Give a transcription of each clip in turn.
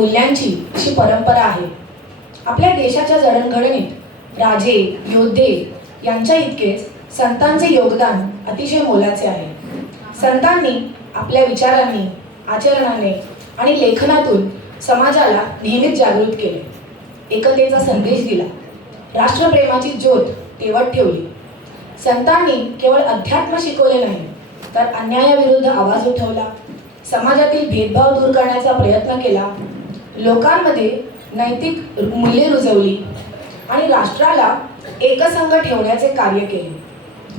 मूल्यांची अशी परंपरा आहे. आपल्या देशाच्या जडणघडणीत राजे, योद्धे यांच्या इतकेच संतांचे योगदान अतिशय मोलाचे आहे. संतांनी आपल्या विचारांनी, आचरणाने आणि लेखनातून समाजाला नेहमीच जागृत केले. एकतेचा संदेश दिला. राष्ट्रप्रेमाची ज्योत तेवत ठेवली. संतांनी केवळ अध्यात्म शिकवले नाही, तर अन्यायाविरुद्ध आवाज उठवला. समाजातील भेदभाव दूर करण्याचा प्रयत्न केला. लोकांमध्ये नैतिक मूल्ये रुजवली आणि राष्ट्राला एकसंघ ठेवण्याचे कार्य केले.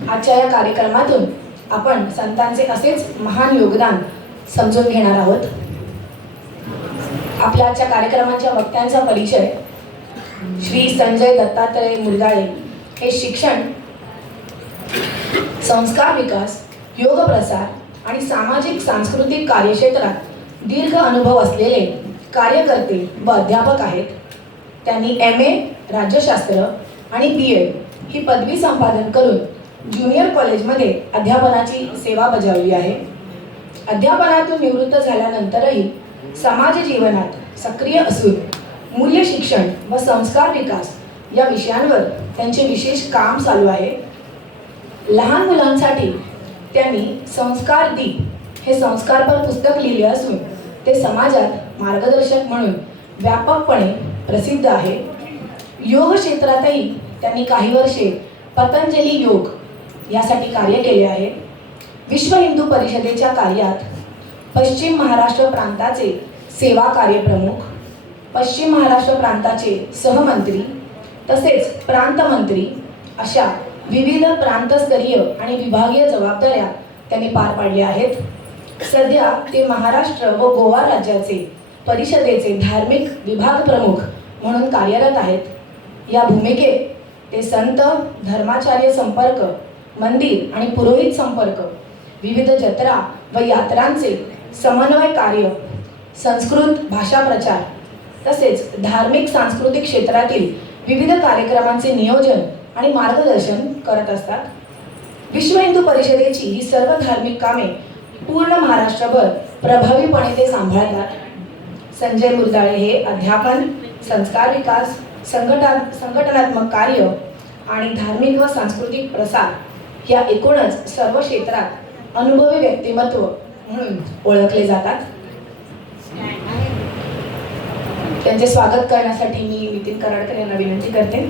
आजच्या या कार्यक्रमातून आपण संतांचे असेच महान योगदान समजून घेणार आहोत. आपल्या आजच्या कार्यक्रमाच्या वक्त्यांचा परिचय. श्री संजय दत्तात्रय मुरगाळे हे शिक्षण, संस्कार विकास, योग प्रसार आणि सामाजिक सांस्कृतिक कार्यक्षेत्रात दीर्घ अनुभव असलेले कार्यकर्ते व अध्यापक आहेत. त्यांनी MA राज्यशास्त्र आणि BA ही पदवी संपादन करून ज्युनियर कॉलेजमध्ये अध्यापनाची सेवा बजावली आहे. अध्यापनातून निवृत्त झाल्यानंतरही समाज जीवनात सक्रिय असून मूल्य शिक्षण व संस्कार विकास या विषयांवर त्यांचे विशेष काम चालू आहे. लहान मुलांसाठी त्यांनी संस्कार दीप हे संस्कारपर पुस्तक लिहिले असून ते समाजात मार्गदर्शक म्हणून व्यापकपणे प्रसिद्ध आहे. योग क्षेत्रातही त्यांनी काही वर्षे पतंजली योग यासाठी कार्य केले आहे. विश्व हिंदू परिषदेच्या कार्यात पश्चिम महाराष्ट्र प्रांताचे सेवा कार्यप्रमुख, पश्चिम महाराष्ट्र प्रांताचे सहमंत्री तसेच प्रांतमंत्री अशा विविध प्रांतस्तरीय आणि विभागीय जबाबदाऱ्या त्यांनी पार पाडल्या आहेत. सध्या ते महाराष्ट्र व गोवा राज्याचे परिषदेचे धार्मिक विभाग प्रमुख म्हणून कार्यरत आहेत. या भूमिकेत ते संत, धर्माचार्य संपर्क, मंदिर आणि पुरोहित संपर्क, विविध जत्रा व यात्रांचे समन्वय कार्य, संस्कृत भाषा प्रचार तसेच धार्मिक सांस्कृतिक क्षेत्रातील विविध कार्यक्रमांचे नियोजन आणि मार्गदर्शन करत असतात. विश्व हिंदू परिषदेची ही सर्व धार्मिक कामे पूर्ण महाराष्ट्रभर प्रभावीपणे ते सांभाळतात. संजय मुरगाळे हे अध्यापन, संस्कार विकास, संघटनात्मक कार्य आणि धार्मिक व सांस्कृतिक प्रसार या एकूणच सर्व क्षेत्रात अनुभवी व्यक्तिमत्व म्हणून ओळखले जातात. त्यांचे स्वागत करण्यासाठी मी नितीन कराडकर यांना विनंती करते.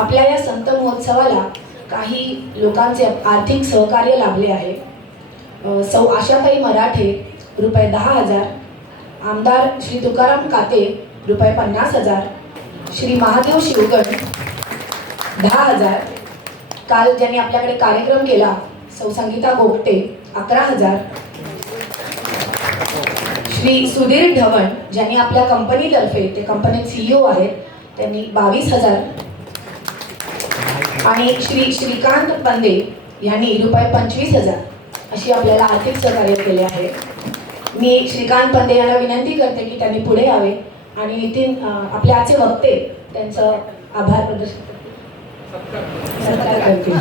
आपल्या या संत महोत्सवाला काही लोकांचे आर्थिक सहकार्य लाभले आहे. सौ आशाताई मराठे ₹10,000, आमदार श्री तुकाराम काते ₹50,000, श्री महादेव शिवगण 10,000, काल ज्यांनी आपल्याकडे कार्यक्रम केला सौ संगीता गोगटे 11,000, श्री सुधीर ढवण ज्यांनी आपल्या कंपनीतर्फे, ते कंपनीत CEO आहेत, त्यांनी 22,000 आणि श्री श्रीकांत पंदे यांनी ₹25,000 अशी आपल्याला आर्थिक सहकार्य केले आहे. मी श्रीकांत पंदे यांना विनंती करते की त्यांनी पुढे यावे आणि नितीन आपले आजचे वक्ते त्यांचं आभार प्रदर्शन करतील.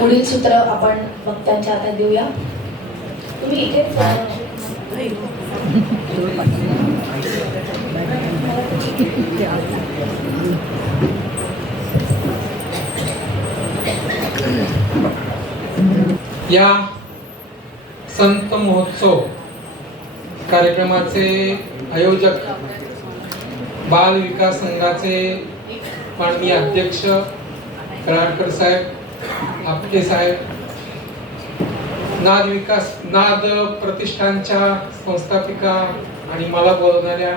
पुढील सूत्र आपण वक्त्यांच्या हातात देऊया. तुम्ही इथेच या संत महोत्सव कार्यक्रमाचे आयोजक बाल विकास संघाचे माननीय अध्यक्ष कराडकर साहेब, आपटे साहेब, नाद प्रतिष्ठानच्या संस्थापिका आणि मला बोलवणाऱ्या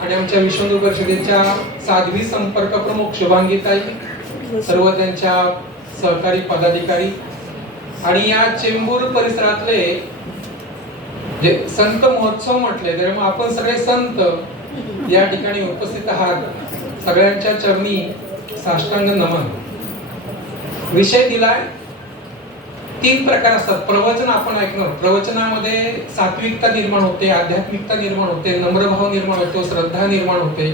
आणि आमच्या विश्व परिषदेच्या साध्वी संपर्क प्रमुख शुभांगीताई, सर्व त्यांच्या सहकारी पदाधिकारी आणि या चेंबूर परिसरातले जे संत महोत्सव म्हटले तर मग आपण सगळे संत या ठिकाणी उपस्थित आहात, सगळ्यांच्या चरणी साष्टांग नमन. विषय दिलाय, 3 प्रकार असतात. प्रवचन आपण ऐकणार, प्रवचनामध्ये सात्विकता निर्माण होते, आध्यात्मिकता निर्माण होते, नम्रभाव निर्माण होतो, श्रद्धा निर्माण होते,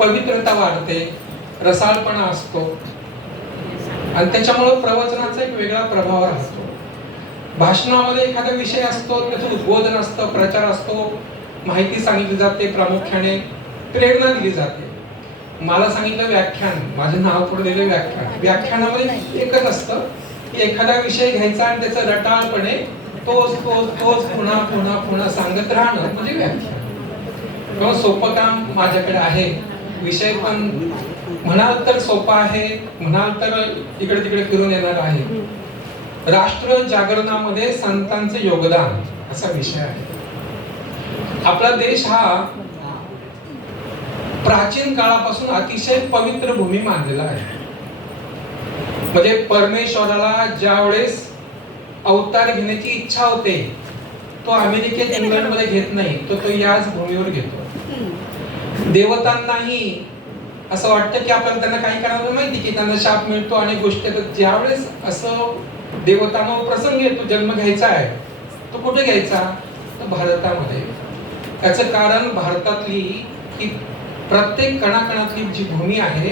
पवित्रता वाढते, रसाळपणा असतो आणि त्याच्यामुळे प्रवचनाचा एक वेगळा प्रभाव राहतो. भाषणामध्ये एखादा विषय असतो, त्याचं उद्बोधन असतं, प्रचार असतो, माहिती सांगितली जाते, प्रामुख्याने प्रेरणा दिली जाते. मला सांगितलं व्याख्यान, माझं नाव पडलेलं व्याख्यान. व्याख्यानामध्ये एकच असतं की एखादा विषय घ्यायचा आणि त्याचा रटाळपणे तोच पुन्हा पुन्हा पुन्हा सांगत राहणं म्हणजे व्याख्यान. किंवा सोपं काम माझ्याकडे आहे, विषय पण म्हणाल तर सोपा आहे, म्हणाल तर इकडे तिकडे फिरून येणार आहे. राष्ट्र जागरणामध्ये संतांचे योगदान असा विषय आहे. आपला देश हा प्राचीन काळापासून अतिशय पवित्र भूमी मानलेला आहे. म्हणजे परमेश्वराला ज्या वेळेस अवतार घेण्याची इच्छा होते तो अमेरिकेत इंग्लंडमध्ये घेत नाही, तो याच भूमीवर घेतो. देवतांनाही असं वाटतं की आपल्याला त्यांना काही करायला माहिती की त्यांना शाप मिळतो आणि गोष्टी. ज्यावेळेस असं देवतांना प्रसंग येतो, जन्म घ्यायचा आहे, तो कुठे घ्यायचा, तर भारतामध्ये. त्याचं कारण भारतातली ही प्रत्येक कणाकणातली जी भूमी आहे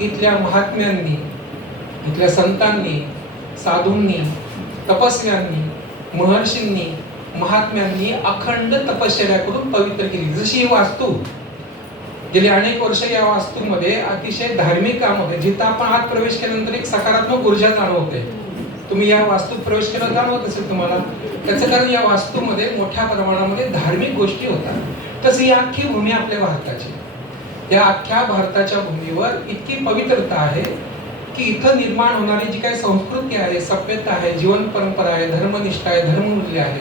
तिथल्या महात्म्यांनी, इथल्या संतांनी, साधूंनी, तपस्व्यांनी, महर्षींनी, महात्म्यांनी अखंड तपश्चर्या करून पवित्र केली. जशी ही वास्तू गेली अनेक वर्ष, या वास्तूमध्ये अतिशय धार्मिक काम होते. जिथं आपण आत प्रवेश केल्यानंतर एक सकारात्मक ऊर्जा जाणवते. तुम्ही या वास्तूत प्रवेश केला जाणवत असेल तुम्हाला. त्याचं कारण या वास्तूमध्ये मोठ्या प्रमाणामध्ये धार्मिक गोष्टी होतात. तशी ही अख्खी भूमी आपल्या भारताची, या अख्ख्या भारताच्या भूमीवर इतकी पवित्रता आहे की इथं निर्माण होणारी जी काही संस्कृती आहे, सभ्यता आहे, जीवन परंपरा आहे, धर्मनिष्ठा आहे, धर्ममूल्य आहे,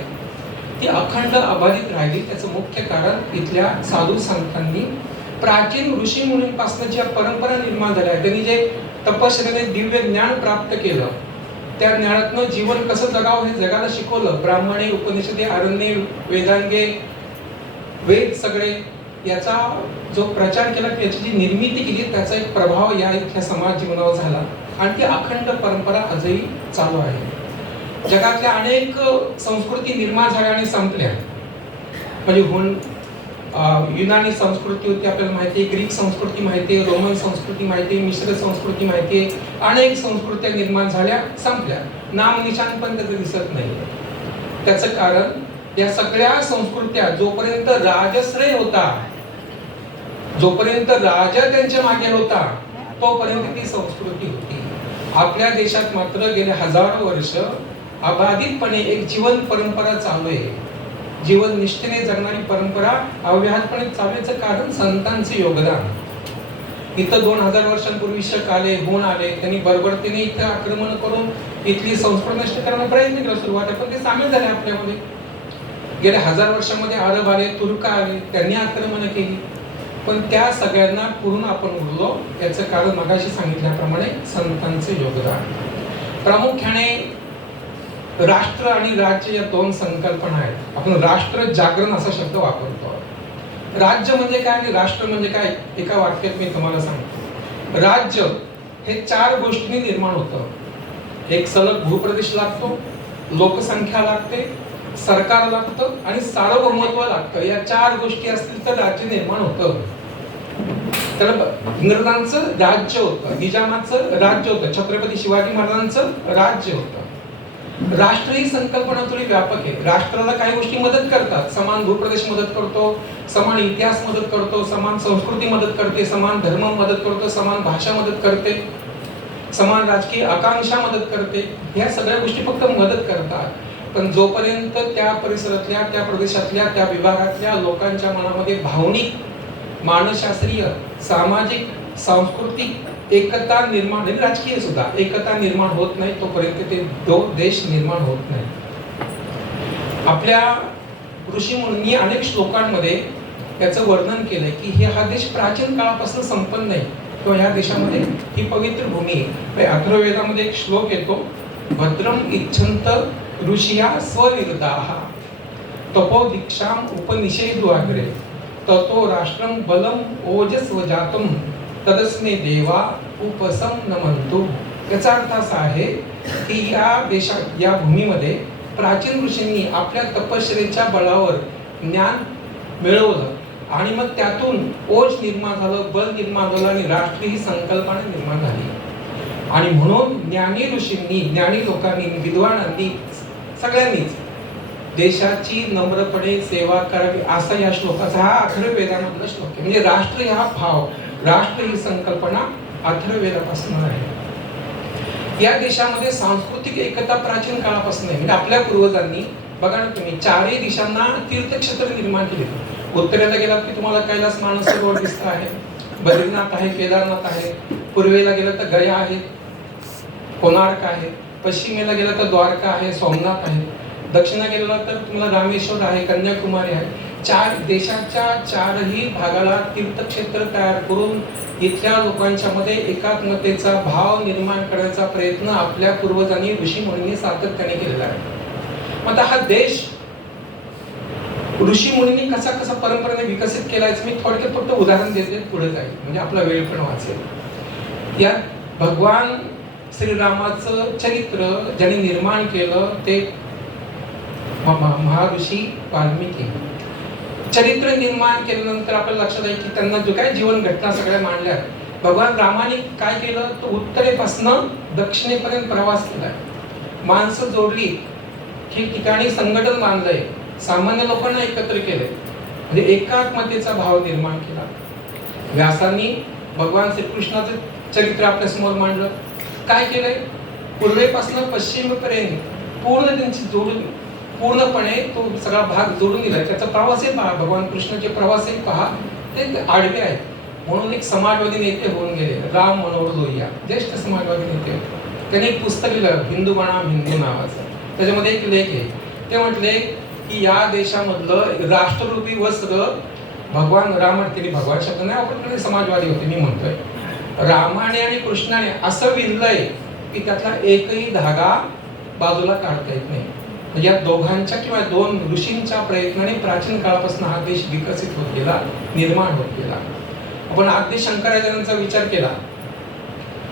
ती अखंड अबाधित राहिली. त्याचं मुख्य कारण इथल्या साधू संतांनी प्राचीन ऋषी मुनींपासून ज्या परंपरा निर्माण झाल्या आहेत, त्यांनी जे तपश्चर्याने दिव्य ज्ञान प्राप्त केलं, त्या ज्ञानातनं जीवन कसं जगावं हे जगाला शिकवलं. ब्राह्मणे, उपनिषदे, अरण्ये, वेदांगे, वेद सगळे याचा जो प्रचार केला, त्याची जी निर्मिती केली, त्याचा एक प्रभाव या इथल्या समाज जीवनावर झाला आणि ती अखंड परंपरा आजही चालू आहे. जगातल्या अनेक संस्कृती निर्माण झाल्या आणि संपल्या. म्हणजे युनानी संस्कृती होती आपल्याला माहिती आहे, ग्रीक संस्कृती माहिती आहे, रोमन संस्कृती माहिती आहे, मिश्र संस्कृती माहिती आहे. अनेक संस्कृत्या निर्माण झाल्या, संपल्या, नाम निशाण पण त्याचं दिसत नाही. त्याचं कारण या सगळ्या संस्कृत्या जोपर्यंत राजश्रय होता, जोपर्यंत राजा त्यांच्या मागे होता, तोपर्यंत ती संस्कृती होती. आपल्या देशात मात्र गेले हजारो वर्ष अबाधितपणे एक जीवन परंपरा चालू आहे. जीवन निष्ठेने जगणारी परंपरा अव्याहतपणे चालण्याचं कारण संतांचे योगदान. इथं 2000 वर्षांपूर्वी शक आले, होऊन आले, त्यांनी बरोबरतेने इथं आक्रमण करून इथली संस्कृती नष्ट करण्याचा प्रयत्न केला सुरुवात, पण ते सामील झाले आपल्यामध्ये. गेल्या 1000 वर्षामध्ये अरब आले, तुर्क आले, त्यांनी आक्रमण केली, पण त्या सगळ्यांना पुरून आपण उरलो. याचं कारण मगाशी सांगितल्याप्रमाणे संतांचे योगदान. प्रामुख्याने राष्ट्र आणि राज्य या 2 संकल्पना आहेत. आपण राष्ट्र जागरण असा शब्द वापरतो. राज्य म्हणजे काय आणि राष्ट्र म्हणजे काय, एका वाक्यात मी तुम्हाला सांगतो. राज्य हे 4 गोष्टींनी निर्माण होतं. एक सलग भूप्रदेश लागतो, लोकसंख्या लागते, सरकार लागतं आणि सार्वभौमत्व लागतं. या 4 गोष्टी असतील तर राज्य निर्माण होतं. तर इंग्रजांचं राज्य होतं, निजामाचं राज्य होतं, छत्रपती शिवाजी महाराजांचं राज्य होतं. राष्ट्र ही संकल्पना थोडी व्यापक आहे. राष्ट्राला काही गोष्टी मदत करतात. समान भूप्रदेश मदत करतो, समान इतिहास मदत करतो, समान संस्कृती मदत करते, समान धर्म मदत करतो, समान भाषा मदत करते, समान राजकीय आकांक्षा मदत करते. ह्या सगळ्या गोष्टी फक्त मदत करतात. पण जोपर्यंत त्या परिसरातल्या, त्या प्रदेशातल्या, त्या विभागातल्या लोकांच्या मनामध्ये भावनिक मानसशास्त्रीय, सामाजिक, सांस्कृतिक एकता निर्माण आणि राजकीय सुद्धा एकता निर्माण होत नाही तोपर्यंत ते देश निर्माण होत नाही. आपल्या ऋषीमुनींनी अनेक श्लोकांमध्ये त्याचं वर्णन केलंय की हा देश प्राचीन काळापासून संपन्न आहे किंवा ह्या देशामध्ये ही पवित्र भूमी आहे. अथर्ववेदामध्ये एक श्लोक येतो, भद्रम इच्छन्त ऋषिया स्वनिर्धाः तपो दीक्षाम उपनिषेदुअग्रे ततो राष्ट्रम बलम ओजस्वजातम तदस्मे देवा उपसंनमन्तु. याचा अर्थ असा आहे की या देशात या भूमीमध्ये प्राचीन ऋषींनी आपल्या तपश्चर्येच्या बळावर ज्ञान मिळवलं आणि मग त्यातून ओज निर्माण झालं, बल निर्माण झालं आणि राष्ट्र ही संकल्पना निर्माण झाली. आणि म्हणून ज्ञानी ऋषींनी, ज्ञानी लोकांनी, विद्वानांनी, सगळ्यांनीच देशाची नम्रपणे सेवा करावी असा या श्लोकाचा हा अथर्ववेदामधला श्लोक आहे. म्हणजे राष्ट्र हा भाव, राष्ट्र ही संकल्पना अथर्ववेदापासून आहे. या देशामध्ये सांस्कृतिक एकता प्राचीन काळापासून आहे. म्हणजे आपल्या पूर्वजांनी बघा ना तुम्ही, चारही दिशांना तीर्थक्षेत्र निर्माण केले. उत्तरेला गेलात की तुम्हाला कैलास मानसरोवर दिसत आहे, बद्रीनाथ आहे, केदारनाथ आहे. पूर्वेला गेलं तर गया आहे, कोणार्क आहे. पश्चिमेला गेलं तर द्वारका आहे, सोमनाथ आहे. दक्षिणा गेला तर तुम्हाला रामेश्वर आहे, कन्याकुमारी आहे. चार देशाच्या चारही भागाला तीर्थक्षेत्र तयार करून इथल्या लोकांच्या मध्ये एकात्मतेचा भाव निर्माण करण्याचा प्रयत्न आपल्या पूर्वजांनी, ऋषीमुनींनी सातत्याने केलेला आहे. आता हा देश ऋषीमुनींनी कसा कसा परंपरेने विकसित केला आहे मी थोडक्यात फक्त उदाहरण देते, पुढे जाईल म्हणजे आपला वेळ पण वाचेल. या भगवान श्रीरामाचं चरित्र ज्यांनी निर्माण केलं ते महर्षी वाल्मिकी. चरित्र निर्माण केल्यानंतर आपल्याला लक्षात येईल की त्यांना जो काय जीवन घटना सगळ्या मांडल्या. भगवान रामाने काय केलं, तो उत्तरेपासून दक्षिणेपर्यंत प्रवास केलाय, माणसं जोडली, ठिकठिकाणी संघटन बांधलंय, सामान्य लोकांना एकत्र केले, म्हणजे एकात्मतेचा भाव निर्माण केला. व्यासांनी भगवान श्रीकृष्णाचं चरित्र आपल्या समोर मांडलं. काय केलंय, पूर्वेपासून पश्चिमेपर्यंत पूर्ण त्यांची जोडून पूर्णपणे तो सगळा भाग जोडून दिलाय. त्याचा प्रवासही पहा, भगवान कृष्णाचे प्रवासही पहा, ते आडवे आहेत. म्हणून एक समाजवादी नेते होऊन गेले, राम मनोहर लोहिया, ज्येष्ठ समाजवादी नेते होते. त्यांनी एक पुस्तक लिहिलं, हिंदू बनाम हिंदू नावाचं. त्याच्यामध्ये एक लेख आहे, ते म्हटले की या देशामधलं राष्ट्ररूपी वस्त्र भगवान राम, त्यांनी भगवान शब्द नाही वापरले, समाजवादी होते मी म्हणतोय, रामाने आणि कृष्णाने असं विणलंय की त्यातला एकही धागा बाजूला काढता येत नाही. या दोघांच्या किंवा दोन ऋषींच्या प्रयत्नाने प्राचीन काळापासून हा देश विकसित होत गेला, निर्माण होत गेला. आपण आद्य शंकराचार्यांचा विचार केला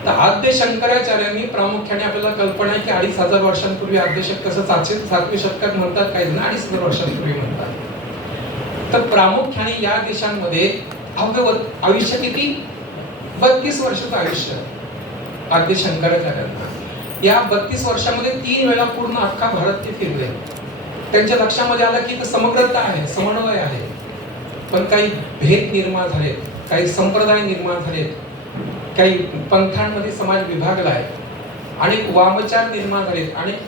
तर आद्य शंकराचार्यांनी प्रामुख्याने आपल्याला कल्पना आहे की 2500 वर्षांपूर्वी आद्य शतक, कसं 700 शतकात म्हणतात, काही जण 2500 वर्षांपूर्वी म्हणतात. तर प्रामुख्याने या देशांमध्ये आयुष्य किती, 32 वर्षाचं आयुष्य आद्य शंकराचार्यांना. या 32 वर्षामध्ये 3 वेळा पूर्ण अख्खा भारत ते फिरले. त्यांच्या लक्षामध्ये आलं की समग्रता आहे, समन्वय आहे, पण काही भेद निर्माण झालेत, काही संप्रदाय निर्माण झालेत, काही पंथांमध्ये समाज विभागला आहे, अनेक वामचार निर्माण झालेत, अनेक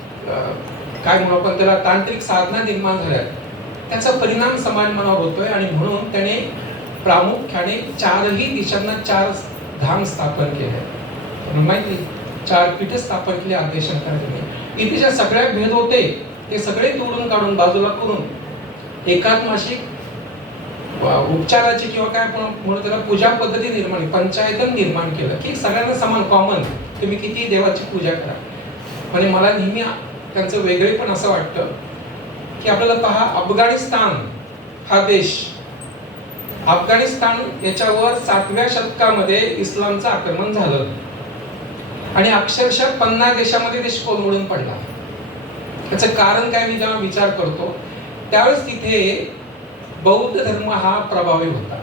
काय म्हणू आपण त्याला तांत्रिक साधना निर्माण झाल्यात. त्याचा परिणाम समाज मनावर होतोय. आणि म्हणून त्याने प्रामुख्याने चारही दिशांना 4 धाम स्थापन केले. माहिती, 4 पीठ स्थापन केले आद्य शंकराचार्यांनी. इथे ज्या सगळ्या भेद होते ते सगळे तोडून काढून बाजूला करून एकात्माशी उपचाराची किंवा काय आपण म्हणू त्याला पूजा पद्धती निर्माण, पंचायतन निर्माण केलं की सगळ्यांना समान, कॉमन, तुम्ही किती देवाची पूजा करा. म्हणजे मला नेहमी त्यांचं वेगळेपण असं वाटतं की आपल्याला पहा, अफगाणिस्तान हा देश, अफगाणिस्तान याच्यावर 7व्या शतकामध्ये इस्लामचं आक्रमण झालं आणि अक्षरशः 50 देशामध्ये देश कोलमडून पडला. त्याचं कारण काय, मी जेव्हा विचार करतो त्यावेळेस तिथे बौद्ध धर्म हा प्रभावी होता.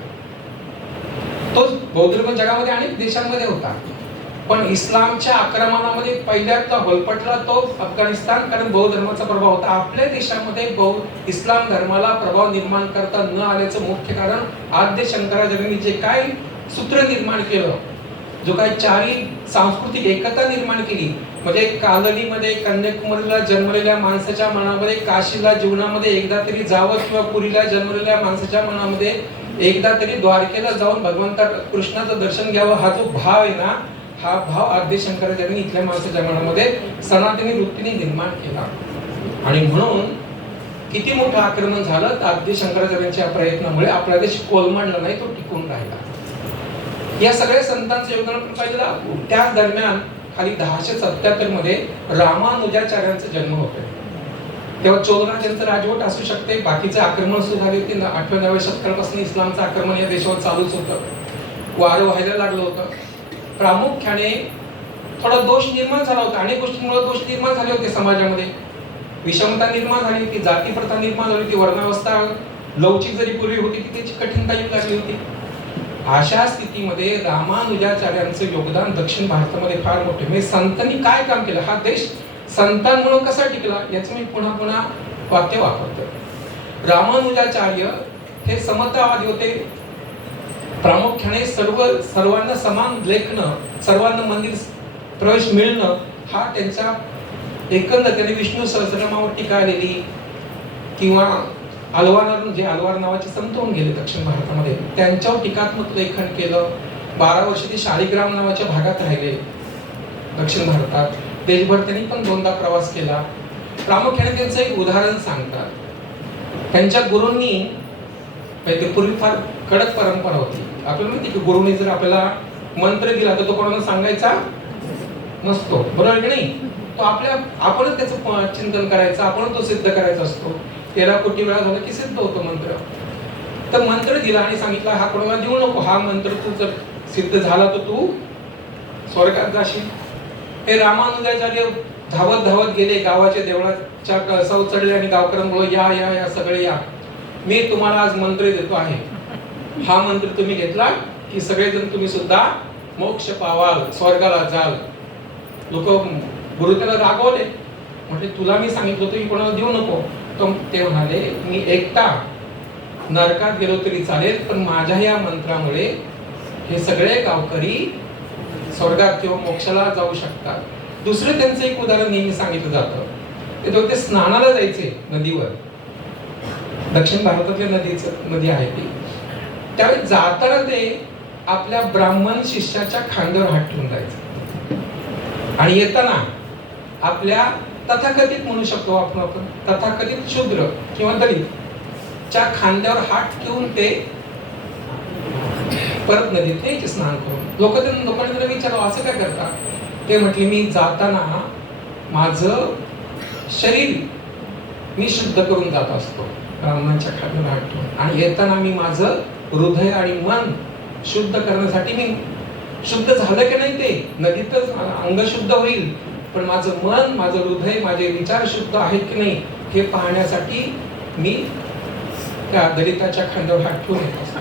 तो बौद्ध धर्म जगामध्ये अनेक देशांमध्ये होता, पण इस्लामच्या आक्रमणामध्ये पहिल्यांदा होलपटला तो अफगाणिस्तान, कारण बौद्ध धर्माचा प्रभाव होता. आपल्या देशामध्ये इस्लाम धर्माला प्रभाव निर्माण करता न आल्याचं मुख्य कारण आद्य शंकराचार्यांनी जे काय सूत्र निर्माण केलं, जो काही चारी सांस्कृतिक एकता निर्माण केली, म्हणजे कालनीमध्ये कन्याकुमारीला जन्मलेल्या माणसाच्या मनामध्ये, काशीला जीवनामध्ये एकदा तरी जावं किंवा पुरीला जन्मलेल्या माणसाच्या मनामध्ये एकदा तरी द्वारकेला जाऊन भगवंता कृष्णाचं दर्शन घ्यावं हा जो भाव आहे ना, हा भाव आद्य शंकराचार्यांनी इथल्या माणसाच्या मनामध्ये सनातनी वृत्तीने निर्माण केला. आणि म्हणून किती मोठं आक्रमण झालं तर आद्य शंकराचार्यांच्या प्रयत्नामुळे आपला देश कोलमडला नाही, तो टिकून राहिला. या सगळ्या संतांचं योगदान आपण पाहिलं. त्याच दरम्यान खाली 1077 मध्ये रामानुजाचार्यांचा जन्म होतोय. तेव्हा चोलराजांचं राजवट असू शकते, बाकीचे आक्रमण सुरू झाले होते. 8व्या-9व्या शतकापासून इस्लामचं आक्रमण या देशावर चालूच होतं, वारं व्हायला लागलं होतं. प्रामुख्याने थोडा दोष निर्माण झाला होता. अनेक गोष्टींमुळे दोष निर्माण झाले होते समाजामध्ये. विषमता निर्माण झाली होती, जाती प्रथा निर्माण झाली होती, वर्णावस्था लवचिक जरी पूर्वी होती ती त्याची कठीणता येऊ लागली होती. अशा स्थितीमध्ये रामानुजाचार्यांचं योगदान दक्षिण भारतामध्ये फार मोठे. म्हणजे संतांनी काय काम केलं, हा देश संतांमुळे कसा टिकला याचं मी पुन्हा पुन्हा वाक्य वापरतो. रामानुजाचार्य हे समतावादी होते. प्रामुख्याने सर्वांना समान लेखणं, सर्वांना मंदिर प्रवेश मिळणं हा त्यांचा एकंदर. त्यांनी विष्णू सहस्रनामावर टीका आलेली किंवा अलवार नावाचे संत होऊन गेले दक्षिण भारतामध्ये, त्यांच्यावर टीकात्मक लेखन केलं. 12 वर्ष ते शालिग्राम नावाच्या भागात राहिले दक्षिण भारतात. देशभर त्यांनी पण 2दा प्रवास केला. प्रामुख्याने त्यांचं एक उदाहरण सांगतात. त्यांच्या गुरूंनी, ते पूर्वी फार कडक परंपरा होती. आपल्याला माहिती की गुरुनी जर आपल्याला मंत्र दिला तर तो कोणाला सांगायचा नसतो, बरोबर की नाही? तो आपणच त्याचं चिंतन करायचं, आपण तो सिद्ध करायचा असतो. 13 कोटी वेळा झालं की सिद्ध होतो मंत्र. तर मंत्र दिला आणि सांगितलं हा कोणाला देऊ नको, हा मंत्र तू जर सिद्ध झाला तर तू स्वर्गात जाशील. हे रामानुजाचार्य धावत धावत गेले, गावाच्या देवळाच्या कळसावर चढले आणि गावकऱ्यांमुळे या या या सगळे या, मी तुम्हाला आज मंत्र देतो आहे. हा मंत्र तुम्ही घेतला की सगळेजण तुम्ही सुद्धा मोक्ष पावाल, स्वर्गाला जाल. लोक गुरु त्याला रागवले, म्हटले तुला मी सांगितलं होतं की कोणाला देऊ नको. तर ते म्हणाले मी एकटा नरकात गेलो तरी चालेल, पण माझ्या या मंत्रामुळे हे सगळे गावकरी स्वर्गात किंवा मोक्षाला जाऊ शकतात. दुसरं त्यांचं एक उदाहरण नेहमी सांगितलं जातं. ते स्नानाला जायचे नदीवर, दक्षिण भारतातल्या नदी आहे ती. त्यावेळी जाताना ते आपल्या ब्राह्मण शिष्याच्या खांद्यावर हात ठेवून जायचं आणि येताना आपल्या तथाकथित म्हणू शकतो आपण तथाकथित शूद्र किंवा दलित च्या खांद्यावर हात ठेवून ते परत नदीत यायचे स्नान करून. लोकांनी जरा विचारलं असं काय करता? ते म्हटले मी जाताना माझं शरीर मी शुद्ध करून जात असतो ब्राह्मणाच्या खांद्यावर हात ठेवून, आणि येताना मी माझं हृदय आणि मन शुद्ध करण्यासाठी, मी शुद्ध झालं की नाही ते नदीतच अंग शुद्ध होईल, पण माझं मन, माझं हृदय, माझे विचार शुद्ध आहेत की नाही हे पाहण्यासाठी मी त्या दलिताच्या खांद्यावर हात ठेवून येत असतो.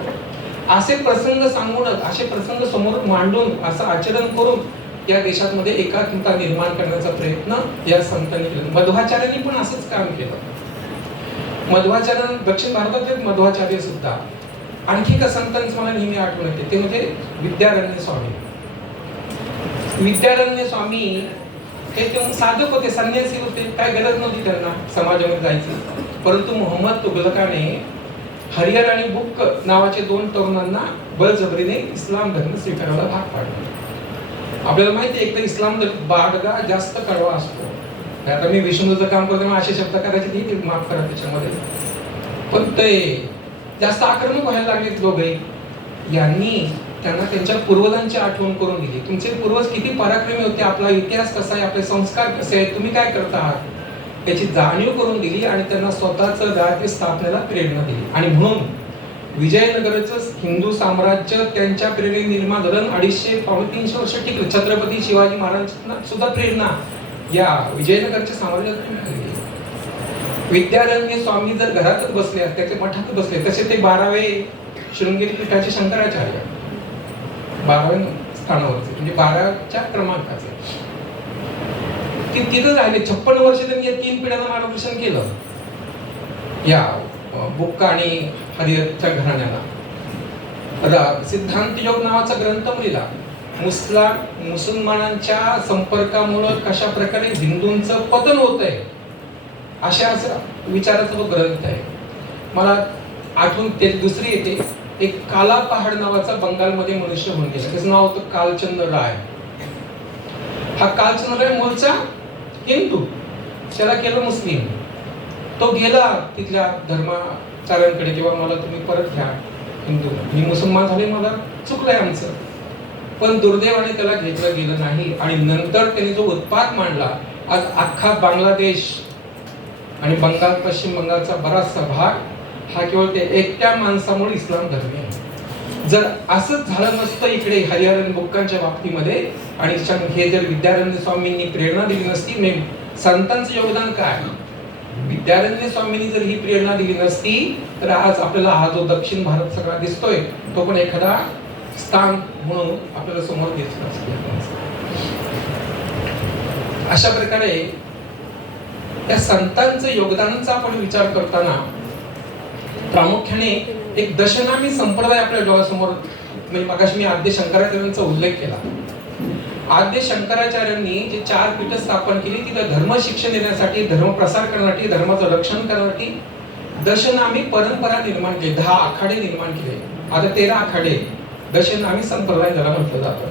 असे प्रसंग सांगूनच, असे प्रसंग समोर मांडून, असं आचरण करून या देशामध्ये एकात्मता निर्माण करण्याचा प्रयत्न या संतांनी केला. मध्वाचार्यांनी पण असंच काम केलं. मध्वाचार्य दक्षिण भारतातले मध्वाचार्य सुद्धा. आणखी एका संतांचं मला नेहमी आठवण येते, ते म्हणजे विद्यारण्य स्वामी. विद्यारण्य स्वामी हे ते साधक होते, संन्यासी होते, काय गरज नव्हती त्यांना समाजामध्ये जायची. परंतु मोहम्मद तुगलकाने हरिहर आणि बुक्क नावाचे 2 तरुणांना बळजबरीने इस्लाम धर्म स्वीकारायला भाग पाडले. आपल्याला माहिती आहे, एक तर इस्लाम बाडगा जास्त कडवा असतो. आता मी विष्णूचं काम करतो, मग असे शब्द करायचे ते माफ करा त्याच्यामध्ये, पण ते जास्त आक्रमक व्हायला लागले दोघे. यांनी त्यांना त्यांच्या पूर्वजांची आठवण करून दिली. तुमचे पूर्वज किती पराक्रमी होते, आपला इतिहास कसा आहे, आपले संस्कार कसे आहेत, तुम्ही काय करता आहात याची जाणीव करून दिली आणि त्यांना स्वतःचं राज्य स्थापनेला प्रेरणा दिली. आणि म्हणून विजयनगरचं हिंदू साम्राज्य त्यांच्या प्रेरणेने निर्माण झालं. 250-300 वर्ष टिकलं. छत्रपती शिवाजी महाराजांना सुद्धा प्रेरणा या विजयनगरच्या साम्राज्यातून मिळाली. विद्यारण्य स्वामी जर घरातच बसले, त्याचे मठात बसले, तसे ते 12वे शृंगेरी पीठाचे शंकराचार्य 12व्या स्थानावरचे, म्हणजे 12च्या क्रमांकाचे. तिथं राहिले 56 वर्ष त्यांनी या 3 पिढ्यांना मार्गदर्शन केलं या बुक्का आणि हरिहरच्या घराण्याला. सिद्धांत योग नावाचा ग्रंथ लिहिला. मुसलमानांच्या संपर्कामुळे कशा प्रकारे हिंदूंचं पतन होत आहे अशा विचाराचा तो ग्रंथ आहे. मला आठवण ते दुसरी येते एक काला पहाड नावाचा बंगालमध्ये मनुष्य होऊन गेला. त्याचं नाव होतं कालचंद्र राय. हा कालचंद्र राय मूळचा हिंदू, त्याला केलं मुस्लिम. तो गेला तिथल्या धर्माचार्यांकडे किंवा मला तुम्ही परत घ्या हिंदू, मी मुसलमान झाले, मला चुकलंय आमचं. पण दुर्दैवाने त्याला घेतलं गेलं नाही. आणि नंतर त्यांनी जो उत्पात मांडला, आज अख्खा बांगलादेश आणि बंगाल, पश्चिम बंगालचा बराचसा भाग हा केवळ त्या एकट्या माणसामुळे इस्लाम धर्मी आहे. जर असंच झालं नसतं इकडे हरिहरन बुक्कांच्या बाबतीमध्ये, आणि हे जर विद्यारण्य स्वामींनी प्रेरणा दिली नसती, संतांचं योगदान काय, विद्यारण्य स्वामींनी जर ही प्रेरणा दिली नसती, तर आज आपल्याला हा जो दक्षिण भारत सगळा दिसतोय तो पण एखादा स्थान म्हणून आपल्याला समोर दिसत असते. अशा प्रकारे त्या संतांचं योगदानाचा आपण विचार करताना प्रामुख्याने एक दशनामी संप्रदाय आपल्या डोळ्यासमोर, म्हणजे मगाशी मी आद्य शंकराचार्यांचा उल्लेख केला. आद्य शंकराचार्यांनी जे 4 पीठ स्थापन केली, तिथे धर्म शिक्षण देण्यासाठी, धर्म प्रसार करण्यासाठी, धर्माचं रक्षण करण्यासाठी दशनामी परंपरा निर्माण केली, 10 आखाडे निर्माण केले. आता 13 आखाडे, दशनामी संप्रदाय ज्याला म्हटलं जातं.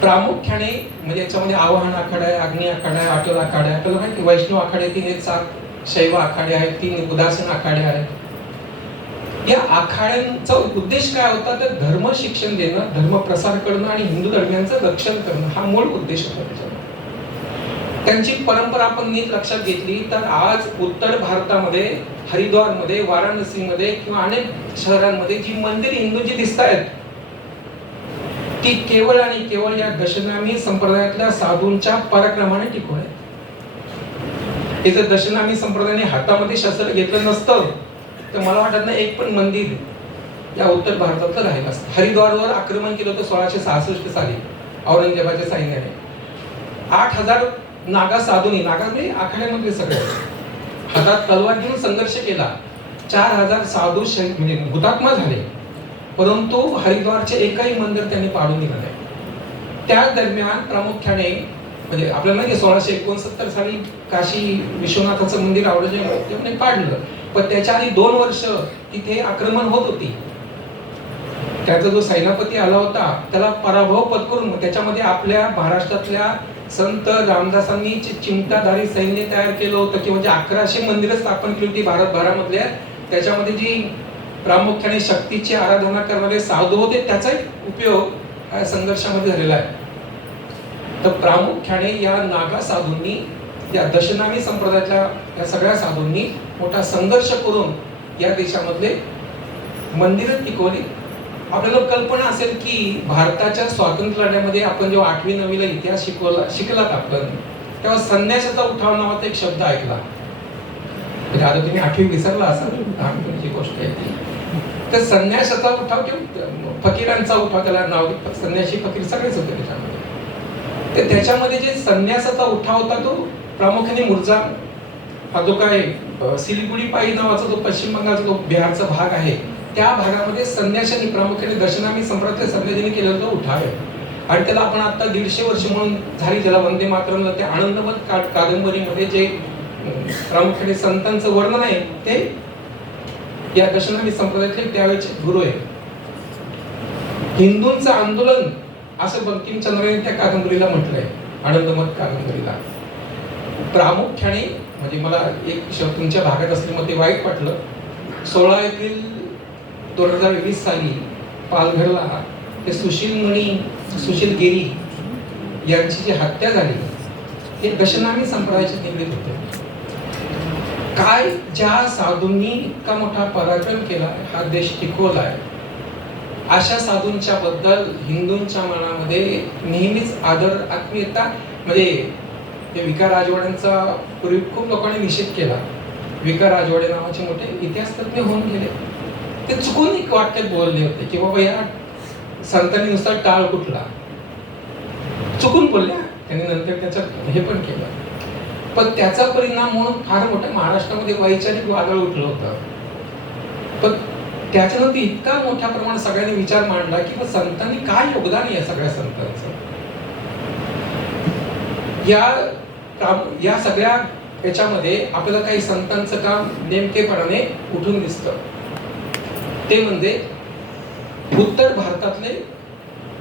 प्रामुख्याने म्हणजे याच्यामध्ये आवाहन आखाडा आहे, अग्नी आखाडा आहे, अटल आखाडा आहे, आपल्याला माहिती वैष्णव आखाडे 3 आहेत, 7 शैव आखाडे आहेत, 3 उदासीन आखाडे आहेत. या आखाड्यांचा उद्देश काय होता, तर धर्म शिक्षण देणं, धर्म प्रसार करणं आणि हिंदू धर्मियांचं रक्षण करणं हा मूळ उद्देश होता. त्यांची परंपरा आपण नीट लक्षात घेतली तर आज उत्तर भारतामध्ये, हरिद्वारमध्ये, वाराणसीमध्ये किंवा अनेक शहरांमध्ये जी मंदिर हिंदूंची दिसत आहेत, ती केवळ आणि केवळ या दशनामी संप्रदायातल्या साधूंच्या पराक्रमाने टिकून आहे. हे जर दशनामी संप्रदायाने हातामध्ये शस्त्र घेतलं नसतं तर मला वाटत नाही एक पण मंदिर या उत्तर भारतातलं राहिलं असतं. हरिद्वारवर आक्रमण केलं होतं 1666 साली औरंगजेबाच्या सैन्याने. 8000 नागा साधूंनी, नागा म्हणजे आखाड्यामध्ये सगळे, हातात तलवार घेऊन संघर्ष केला. 4000 साधू म्हणजे हुतात्मा झाले, परंतु हरिद्वारचे एकही मंदिर त्यांनी पाडून दिलं नाही. त्या दरम्यान प्रामुख्याने म्हणजे आपल्याला माहिती 1669 साली काशी विश्वनाथाचं मंदिर औरंगजेबाने पाडलं, पण त्याच्या आधी 2 वर्ष तिथे आक्रमण होत होती. त्याचा जो सेनापती आला होता त्याला पराभव पत्करून त्याच्यामध्ये आपल्या महाराष्ट्रातल्या संत रामदासांनी चिमटाधारी सैन्य तयार केलं होतं, की म्हणजे 1100 मंदिरं स्थापन केली होती भारतभरामधल्या. त्याच्यामध्ये जी प्रामुख्याने शक्तीची आराधना करणारे साधू होते, त्याचा उपयोग संघर्षामध्ये झालेला आहे. तर प्रामुख्याने या नागा साधूंनी, या दशनामी संप्रदायातल्या या सगळ्या साधूंनी मोठा संघर्ष करून या देशामधले मंदिरं टिकवली. आपल्याला कल्पना असेल की भारताच्या स्वातंत्र्य लढ्यामध्ये आपण जेव्हा 8वी 9वीला इतिहास शिकलात आपण, तेव्हा संन्यासाचा उठाव नावाचा एक शब्द ऐकला. आता तुम्ही 8वी विसरला असाल, लहानपणीची गोष्ट आहे. तर संन्यासाचा उठाव किंवा फकीरांचा उठाव, त्याला नाव संन्यासी फकीर सगळेच होते त्याच्यामध्ये. तर त्याच्यामध्ये जे संन्यासाचा उठाव होता तो प्रामुख्याने मुर्जा हा जो काय सिलिगुडी पायी नावाचा जो पश्चिम बंगालचा जो बिहारचा भाग आहे, त्या भागामध्ये संन्याशांनी प्रामुख्याने दशनामी संप्रदायातल्या संन्याशांनी केलेला तो उठाव आहे. आणि त्याला आपण आता 150 वर्ष म्हणून झाली, ज्याला वंदे मातरम, त्या आनंदमत कादंबरीमध्ये जे प्रामुख्याने संतांचं वर्णन आहे ते या दशनामी संप्रदायातले त्यावेळेचे गुरु आहे. हिंदूंचं आंदोलन असं बंकिमचंद्राने त्या कादंबरीला म्हटलंय, आनंदमत कादंबरीला. प्रामुख्याने म्हणजे मला एक तुमच्या भागात असल्यामुळे ते वाईट वाटलं. 16 एप्रिल 2020 साली पालघरला ते सुशील गिरी यांची जी हत्या झाली, हे दशनामी संप्रदायाचे निगडीत होते. काय ज्या साधूंनी इतका मोठा पराक्रम केला, हा देश टिकवलाय, अशा साधूंच्या बद्दल हिंदूंच्या मनामध्ये नेहमीच आदर, आत्मीयता. म्हणजे ते विका राजवाड्यांचा पूर्वी खूप लोकांनी निषेध केला. विका राजवाडे नावाचे मोठे इतिहास तज्ञ होऊन गेले, ते चुकून एक वाक्यात बोलले होते की बाबा या संतांनी नुसता टाळ कुठला, चुकून बोलल्या. त्यांनी नंतर त्याच्यात हे पण केलं, पण त्याचा परिणाम म्हणून फार मोठ्या महाराष्ट्रामध्ये वैचारिक वादळ उठलं होतं. पण त्याच्यानंतर इतका मोठ्या प्रमाणात सगळ्यांनी विचार मांडला की संतांनी काय योगदान आहे या सगळ्या संतांचं. या सगळ्या याच्यामध्ये आपल्याला काही संतांचं काम नेमकेपणाने उठून दिसतं, ते म्हणजे उत्तर भारतातले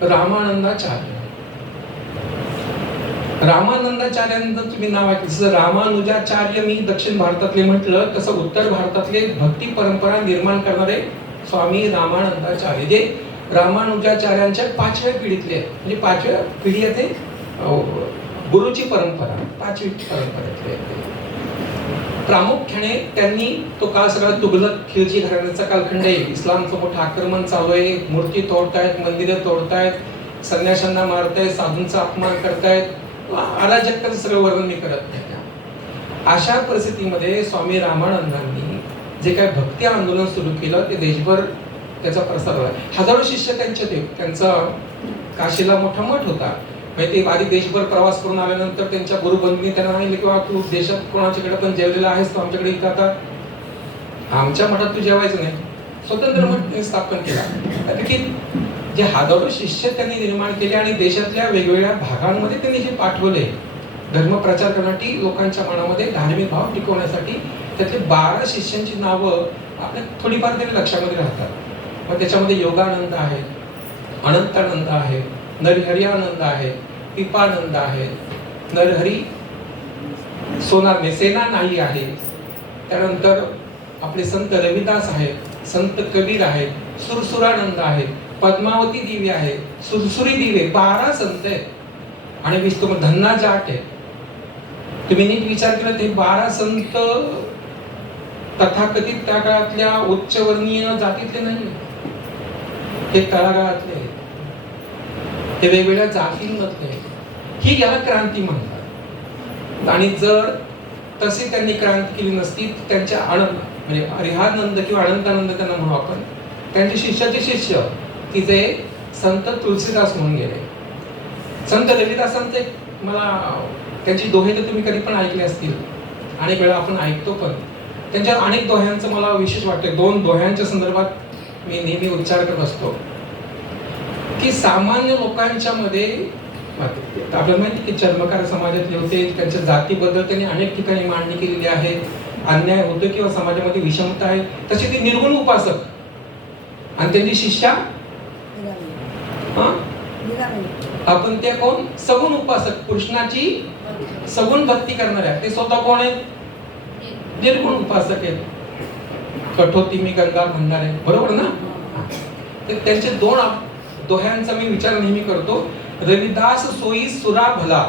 रामानंदाचार्य. रामानंदाचार्यांचं तुम्ही नाव ऐकलं. जसं रामानुजाचार्य मी दक्षिण भारतातले म्हटलं, तसं उत्तर भारतातले भक्ती परंपरा निर्माण करणारे स्वामी रामानंदाचार्य, जे रामानुजाचार्यांच्या 5व्या पिढीतले आहेत. म्हणजे 5व्या पिढी आहे ते गुरुची परंपरा, 5वी परंपरेतले आहेत ते. प्रामुख्याने त्यांनी तो काळ सगळा तुघलक खिलजी घराण्याचा कालखंड आहे. इस्लामचं मोठं आक्रमण चालू आहे, मूर्ती तोडतायत, मंदिरं तोडतायत, संन्याशांना मारतायत, साधूंचा अपमान करतायत, अराजकताचं सगळं वर्णन मी करत नाही. अशा परिस्थितीमध्ये स्वामी रामानंदांनी जे काय भक्ती आंदोलन सुरू केलं ते देशभर त्याचा प्रसार झाला. हजारो शिष्य त्यांचे ते. त्यांचा काशीला मोठा मठ होता. म्हणजे ते आधी देशभर प्रवास करून आल्यानंतर त्यांच्या गुरुबंधूंनी त्यांना सांगितलं की तू देशात कोणाच्याकडे पण जेवलेला आहेस, तू आमच्याकडे इथं आता आमच्या मठात तू जेवायचं नाही. स्वतंत्र मठ त्यांनी स्थापन केला. की जे हजारो शिष्य त्यांनी निर्माण केले आणि देशातल्या वेगवेगळ्या भागांमध्ये त्यांनी जे पाठवले धर्म प्रचार करण्यासाठी, लोकांच्या मनामध्ये धार्मिक भाव टिकवण्यासाठी, त्यातले 12 शिष्यांची नावं आपल्या थोडीफार तरी लक्षामध्ये राहतात. मग त्याच्यामध्ये योगानंद आहे, अनंतानंद आहे, नरहरियानंद आहे, पिपानंद आहे, नरहरी सोनार सेना नाही आहे. त्यानंतर आपले संत रविदास आहेत, संत कबीर आहेत, सुरसुरानंद आहेत, पद्मावती देवी आहे, सुरसुरी देवी, 12 संत आहेत. आणि विष्णू धन्ना जाट आहे. तुम्ही नीट विचार केला ते 12 संत तथाकथित त्या काळातल्या उच्चवर्णीय जातीतले नाही, हे तळागाळातले, हे वेगवेगळ्या जातींमधले. ही याला क्रांती म्हणतात. आणि जर तशी त्यांनी क्रांती केली नसती, त्यांच्या म्हणजे अरिहानंद किंवा अनंतानंद त्यांना म्हणू आपण, त्यांचे शिष्याचे शिष्य की जे संत तुलसीदास म्हणून गेले. संत रविदासांचे मला त्यांची दोहे तर तुम्ही कधी पण ऐकले असतील, अनेक वेळा आपण ऐकतो पण. त्यांच्या अनेक दोह्यांचं मला विशेष वाटतं. 2 दोह्यांच्या संदर्भात मी नेहमी उच्चार करत असतो की सामान्य लोकांच्या मध्ये आपल्याला माहिती की चर्मकार समाजातले होते, त्यांच्या जातीबद्दल त्यांनी अनेक ठिकाणी मांडणी केलेली आहे. अन्याय होतो किंवा समाजामध्ये विषमता आहे, तसे ते निर्गुण उपासक. आणि त्यांची शिष्या आपण ते कोण? सगुण उपासक, कृष्णाची सगुण भक्ती करणाऱ्या. ते स्वतः कोण आहेत? निर्गुण उपासक आहेत. कठोती मी गंगा म्हणणारे, बरोबर ना? त्यांचे 2 दोह्यांचा मी विचार नेहमी करतो. रविदास सोयी सुरा भला,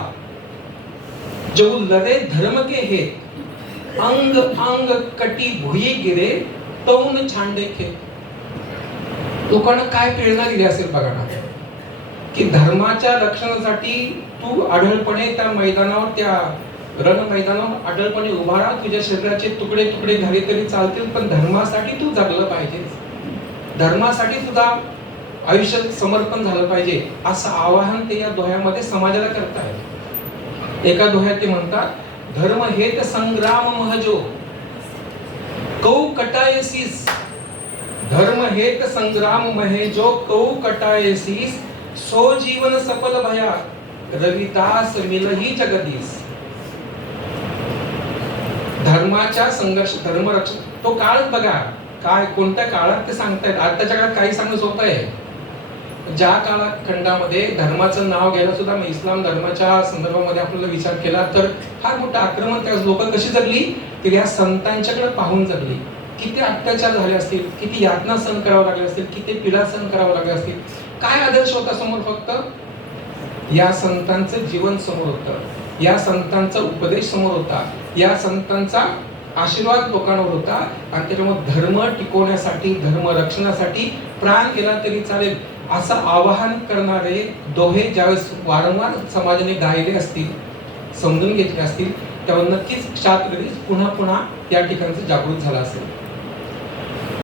जो लरे धर्म के हे, अंग अंग कटी भुई गिरे, तौन छांडे खे. लोकांना काय प्रेरणा दिली असेल बघा ना, की धर्माच्या रक्षणासाठी तू अढळपणे त्या मैदानावर, त्या रण मैदानावर अढळपणे उभा राहा. तुझ्या शरीराचे तुकडे तुकडे झाले तरी चालतील, पण धर्मासाठी तू जगलं पाहिजे, धर्मासाठी सुद्धा आयुष्यात समर्पण झालं पाहिजे, असं आवाहन ते या दोह्यामध्ये समाजाला करतायत. एका दोह्यात ते म्हणतात, धर्म हेत संग्राम महजो कौ कटायसीस, धर्म हेत संग्राम महजो कौ कटायसीस, सो जीवन सफल भया रविदास मिलही जगदीस. धर्माच्या संघर्ष, धर्मरक्षण, तो काळ बघा काय कोणत्या काळात ते सांगतायत. आताच्या काळात काही सांगणं सोपं आहे. ज्या कालखंडामध्ये धर्माचं नाव घ्यायला सुद्धा इस्लाम धर्माच्या संदर्भामध्ये आपल्याला विचार केला तर फार मोठं आक्रमण, त्या लोक कशी जगली की या संतांच्याकडे पाहून जगली. किती अत्याचार झाले असतील, किती यातना सहन करावं लागले असतील, किती पीडा सहन करावं लागले असतील. काय आदर्श होता समोर? फक्त या संतांचं जीवन समोर होतं, या संतांचा उपदेश समोर होता, या संतांचा आशीर्वाद लोकांवर होता. आणि त्याच्यामुळे धर्म टिकवण्यासाठी, धर्म रक्षणासाठी प्राण गेला तरी चालेल असं आवाहन करणारे दोहे ज्यावेळेस वारंवार समाजाने गायले असतील, समजून घेतले असतील, तेव्हा नक्कीच क्षात्र पुन्हा पुन्हा या ठिकाणचं जागृत झाला असेल.